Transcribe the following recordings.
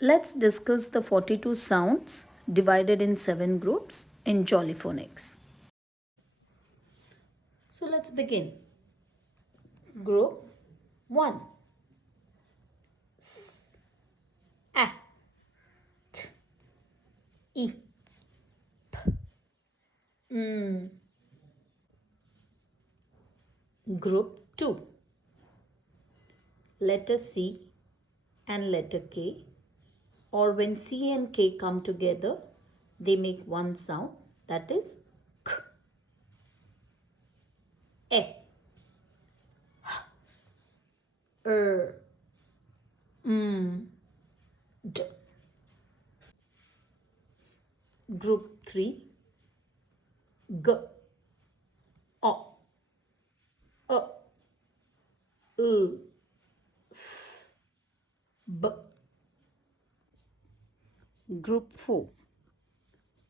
Let's discuss the 42 sounds divided in 7 groups in Jolly Phonics. So let's begin. Group 1. A, T, E, M. Group 2. Letter C and letter K, or when C and K come together, they make one sound, that is K. E, D. Group 3. G, O, U, B. Group 4.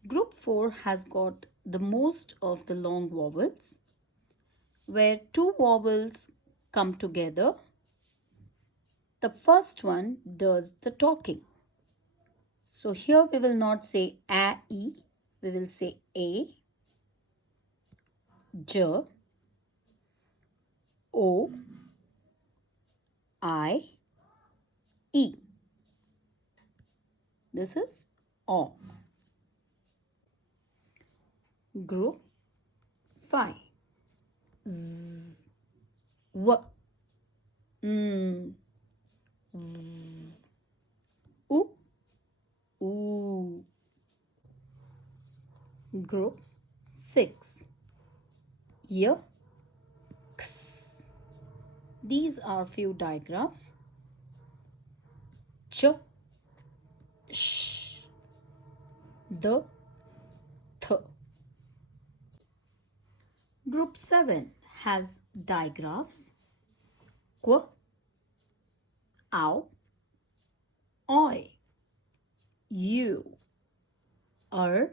Group 4 has got the most of the long vowels, where two vowels come together. The first one does the talking. So here we will not say a, e, we will say a, j, o, I, e. This is o. Group 5. Z, w, m, v, u, oo. Group 6. Y, x. These are few digraphs. Ch, sh, d, th. Group 7 has digraphs. Qu, ow, oi, you, r,